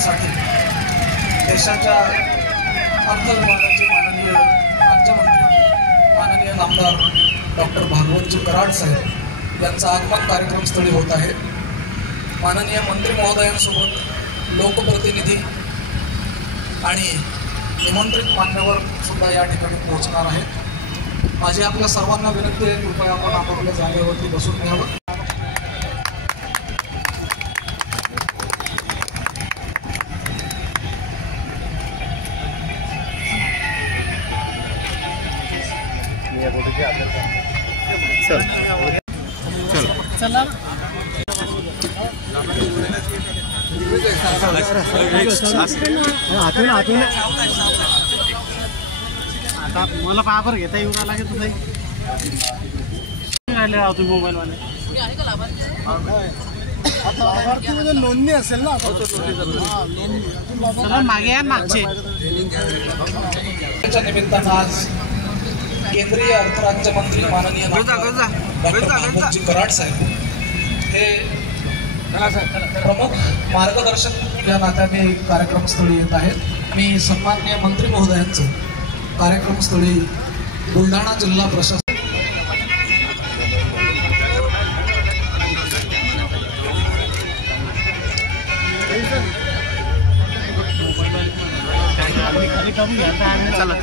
करण्यासाठी देशाच्या अर्थ विभागाचे माननीय राज्यमंत्री माननीय नामदार डॉक्टर भागवतजी कराड साहेब यांचा आगमन कार्यक्रमस्थळी होत आहे। माननीय मंत्री महोदयांसोबत लोकप्रतिनिधी आणि निमंत्रित मान्यवर सुद्धा या ठिकाणी पोहोचणार आहेत। माझी आपल्या सर्वांना विनंती आहे, कृपया आपण आपापल्या जागेवरती बसून घ्यावं। चला आता मला पापर घेता येऊ ना लागेल तुझा राहिले मोबाईल वाले नोंदणी असेल ना मागे आहे मागचे निमित्तानं आज केंद्रीय अर्थ राज्यमंत्री माननीय डॉक्टर भागवतजी कराड साहेब हे प्रमुख मार्गदर्शक या नात्याने कार्यक्रमस्थळी येत आहेत। मी सन्माननीय मंत्री महोदयांचं कार्यक्रमस्थळी बुलढाणा जिल्हा प्रशासन चला